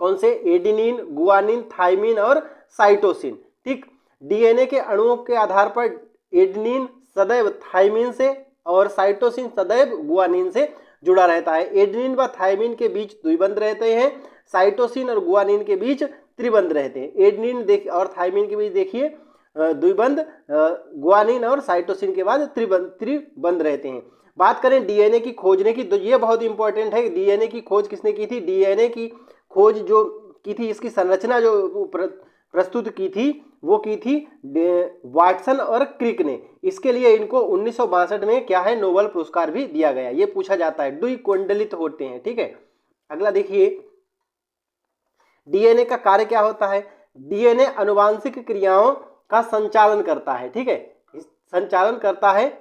कौन से, एडेनिन, गुआनिन, थाइमिन और साइटोसिन। ठीक, डीएनए के अणुओं के आधार पर एडेनिन सदैव थाइमिन से और साइटोसिन सदैव गुआनिन से जुड़ा रहता है। एडेनिन व थाइमिन के बीच द्विबंध रहते हैं, साइटोसिन और गुआनिन के बीच त्रिबंध रहते हैं। एडेनिन और थाइमिन के बीच देखिए द्विबंध, गुआनिन और साइटोसिन के बाद त्रिबंध रहते हैं। बात करें डीएनए की खोजने की, तो ये बहुत इंपॉर्टेंट है। डीएनए की खोज किसने की थी, डीएनए की खोज जो की थी, इसकी संरचना जो प्रस्तुत की थी वो की थी वाटसन और क्रिक ने। इसके लिए इनको 1962 में क्या है, नोबेल पुरस्कार भी दिया गया। ये पूछा जाता है, द्विकुंडलित होते हैं। ठीक है, अगला देखिए डीएनए का कार्य क्या होता है। डीएनए आनुवांशिक क्रियाओं का संचालन करता है। ठीक है, संचालन करता है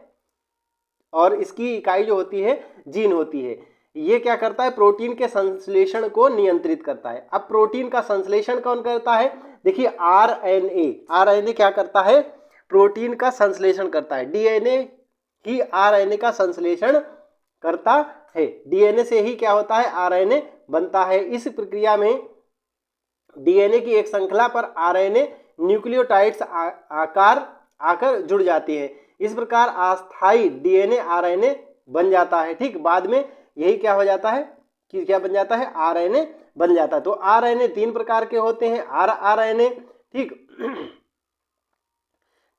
और इसकी इकाई जो होती है जीन होती है। ये क्या करता है, प्रोटीन के संश्लेषण को नियंत्रित करता है। अब प्रोटीन का संश्लेषण कौन करता है, देखिए आरएनए क्या करता है, प्रोटीन का संश्लेषण करता है। डीएनए ही आरएनए का संश्लेषण करता है। डीएनए से ही क्या होता है, आरएनए बनता है। इस प्रक्रिया में डीएनए की एक श्रृंखला पर आरएनए न्यूक्लियोटाइड्स आकर जुड़ जाती है। इस प्रकार अस्थायी डीएनए आरएनए बन जाता है। ठीक, बाद में यही क्या हो जाता है कि क्या बन जाता है, आरएनए बन जाता है। तो आरएनए 3 प्रकार के होते हैं, आरएनए, ठीक,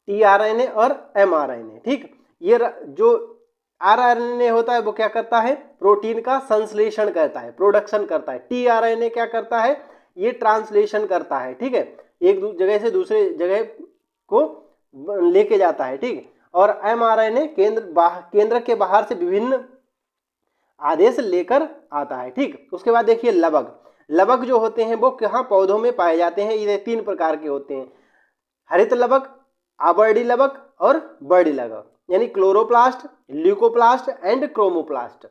टीआरएनए और एमआरएनए। ठीक, ये जो आरएनए होता है वो क्या करता है, प्रोटीन का संश्लेषण करता है, प्रोडक्शन करता है। टीआरएनए क्या करता है, ये ट्रांसलेशन करता है। ठीक है, एक जगह से दूसरे जगह को लेके जाता है। ठीक, और एमआरएनए केंद्र के बाहर से विभिन्न आदेश लेकर आता है। ठीक, उसके बाद देखिए लवक जो होते हैं वो कहाँ, पौधों में पाए जाते हैं। ये 3 प्रकार के होते हैं, हरित लवक, आवर्डी लवक और बर्डी लवक, यानी क्लोरोप्लास्ट, ल्यूकोप्लास्ट एंड क्रोमोप्लास्ट।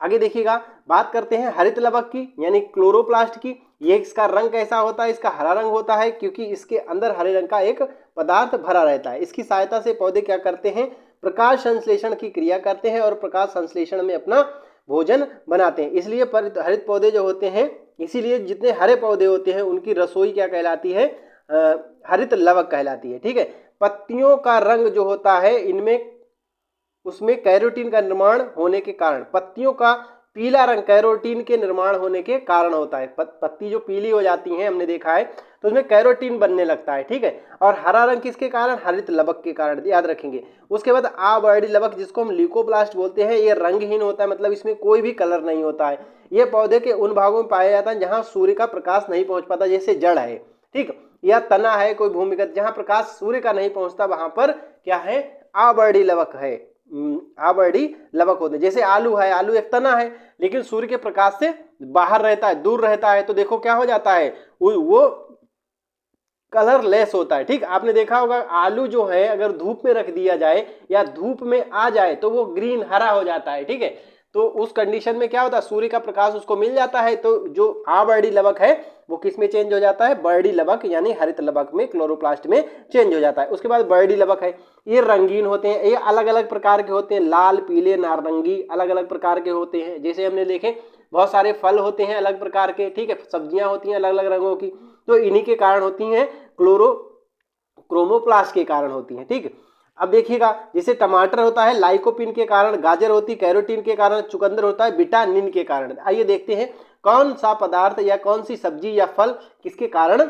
आगे देखिएगा, बात करते हैं हरित लवक की यानी क्लोरोप्लास्ट की। ये इसका रंग कैसा होता है, इसका हरा रंग होता है क्योंकि इसके अंदर हरे रंग का एक पदार्थ भरा रहता है। इसकी सहायता से पौधे क्या करते हैं, प्रकाश संश्लेषण की क्रिया करते हैं और प्रकाश संश्लेषण में अपना भोजन बनाते हैं। इसलिए हरित पौधे जो होते हैं, इसीलिए जितने हरे पौधे होते हैं उनकी रसोई क्या कहलाती है, हरित लवक कहलाती है। ठीक है, पत्तियों का रंग जो होता है इनमें उसमें कैरोटीन का निर्माण होने के कारण, पत्तियों का पीला रंग कैरोटीन के निर्माण होने के कारण होता है। पत्ती जो पीली हो जाती हैं हमने देखा है तो उसमें कैरोटीन बनने लगता है। ठीक है, और हरा रंग किसके कारण, हरित लवक के कारण, याद रखेंगे। उसके बाद आवर्डी लवक जिसको हम ल्यूकोप्लास्ट बोलते हैं, ये रंगहीन होता है, मतलब इसमें कोई भी कलर नहीं होता है। ये पौधे के उन भागों में पाया जाता है जहां सूर्य का प्रकाश नहीं पहुंच पाता, जैसे जड़ है, ठीक, या तना है कोई भूमिगत, जहां प्रकाश सूर्य का नहीं पहुंचता वहां पर क्या है, आवर्डी लवक है, आवर्डी लवक होते हैं। जैसे आलू है, आलू एक तना है लेकिन सूर्य के प्रकाश से बाहर रहता है, दूर रहता है, तो देखो क्या हो जाता है, वो कलर लेस होता है। ठीक, आपने देखा होगा आलू जो है अगर धूप में रख दिया जाए या धूप में आ जाए तो वो ग्रीन हरा हो जाता है। ठीक है, तो उस कंडीशन में क्या होता है, सूर्य का प्रकाश उसको मिल जाता है, तो जो आवर्णी लवक है वो किस में चेंज हो जाता है, वर्णी लवक यानी हरित लवक में, क्लोरोप्लास्ट में चेंज हो जाता है। उसके बाद वर्णी लवक है, ये रंगीन होते हैं, ये अलग अलग प्रकार के होते हैं, लाल, पीले, नारंगी, अलग अलग प्रकार के होते हैं। जैसे हमने देखे बहुत सारे फल होते हैं अलग प्रकार के, ठीक है, सब्जियां होती हैं अलग अलग रंगों की, तो इन्हीं के कारण होती हैं, क्रोमोप्लास्ट के कारण होती हैं, ठीक है। अब देखिएगा, जैसे टमाटर होता है लाइकोपिन के कारण, गाजर होती कैरोटीन के कारण, चुकंदर होता है विटामिन के कारण। आइए देखते हैं कौन सा पदार्थ या कौन सी सब्जी या फल किसके कारण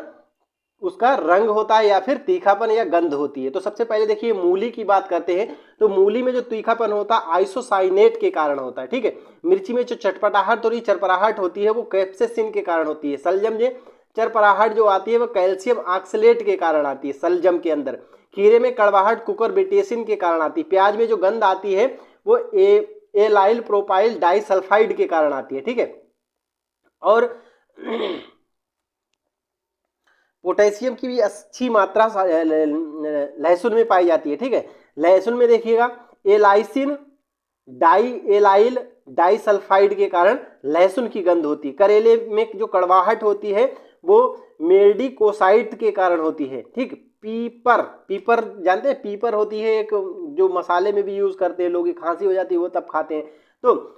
उसका रंग होता है या फिर तीखापन या गंध होती है। तो सबसे पहले देखिए मूली की बात करते हैं, तो मूली में जो तीखापन होता है आइसोसाइनेट के कारण होता है, ठीक है। मिर्ची में जो चटपटाहट थोड़ी चरपराहट होती है वो कैप्सेसिन के कारण होती है। सलजम में चरपराहट जो आती है वो कैल्शियम ऑक्सलेट के कारण आती है सलजम के अंदर। खीरे में कड़वाहट कुकुरबिटेसिन के कारण आती है। प्याज में जो गंध आती है वो एलाइल प्रोपाइल डाइसल्फाइड के कारण आती है, ठीक है। और पोटेशियम की भी अच्छी मात्रा लहसुन में पाई जाती है, ठीक है। लहसुन में देखिएगा एलाइसिन डाइएलाइल डाइसल्फाइड के कारण लहसुन की गंध होती है। करेले में जो कड़वाहट होती है वो मेर्डिकोसाइट के कारण होती है, ठीक। पीपर जानते हैं, पीपर होती है एक जो मसाले में भी यूज करते हैं लोग, खांसी हो जाती है वो तब खाते हैं, तो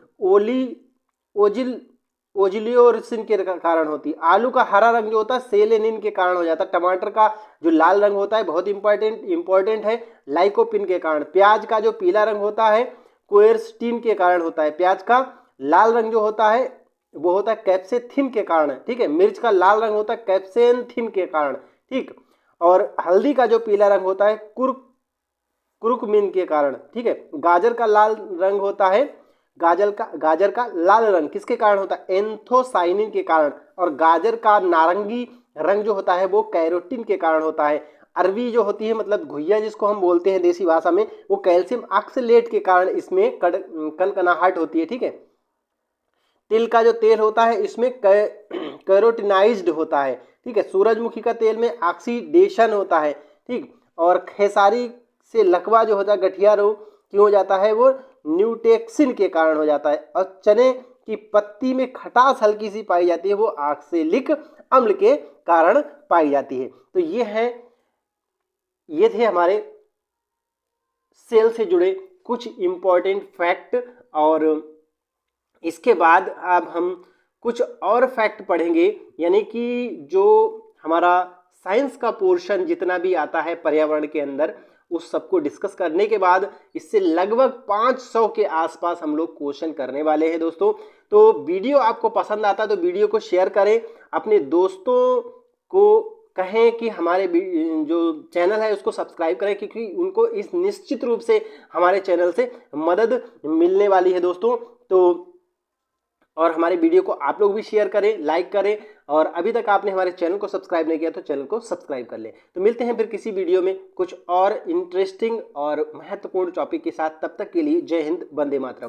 ओजिलियोरिसिन के कारण होती है। आलू का हरा रंग जो होता है सेलेनिन के कारण हो जाता है। टमाटर का जो लाल रंग होता है बहुत इंपॉर्टेंट है, लाइकोपिन के कारण। प्याज का जो पीला रंग होता है क्वेरस्टीन के कारण होता है। प्याज का लाल रंग जो होता है वो होता है कैप्सेथिन के कारण, ठीक है। मिर्च का लाल रंग होता है कैप्सेंथिन के कारण, ठीक। और हल्दी का जो पीला रंग होता है कुरुकुमिन के कारण, ठीक है। गाजर का लाल रंग होता है, गाजर का लाल रंग किसके कारण होता है, एंथोसाइनिन के कारण। और गाजर का नारंगी रंग जो होता है वो कैरोटीन के कारण होता है। अरवी जो होती है मतलब घुइया जिसको हम बोलते हैं देसी भाषा में, वो कैल्शियम ऑक्सलेट के कारण इसमें कनकनाहट होती है, ठीक है। तिल का जो तेल होता है इसमें कैरोटिनाइज्ड होता है, ठीक है। सूरजमुखी का तेल में ऑक्सीडेशन होता है, ठीक। और खेसारी से लकवा जो होता है गठिया रोग क्यों हो जाता है, वो न्यूटेक्सिन के कारण हो जाता है। और चने की पत्ती में खटास हल्की सी पाई जाती है, वो ऑक्सैलिक अम्ल के कारण पाई जाती है। तो ये थे हमारे सेल से जुड़े कुछ इंपॉर्टेंट फैक्ट। और इसके बाद अब हम कुछ और फैक्ट पढ़ेंगे, यानी कि जो हमारा साइंस का पोर्शन जितना भी आता है पर्यावरण के अंदर उस सबको डिस्कस करने के बाद इससे लगभग 500 के आसपास हम लोग क्वेश्चन करने वाले हैं दोस्तों। तो वीडियो आपको पसंद आता है तो वीडियो को शेयर करें, अपने दोस्तों को कहें कि हमारे जो चैनल है उसको सब्सक्राइब करें, क्योंकि उनको इस निश्चित रूप से हमारे चैनल से मदद मिलने वाली है दोस्तों। तो और हमारे वीडियो को आप लोग भी शेयर करें, लाइक करें, और अभी तक आपने हमारे चैनल को सब्सक्राइब नहीं किया तो चैनल को सब्सक्राइब कर लें। तो मिलते हैं फिर किसी वीडियो में कुछ और इंटरेस्टिंग और महत्वपूर्ण टॉपिक के साथ। तब तक के लिए जय हिंद, वंदे मातरम।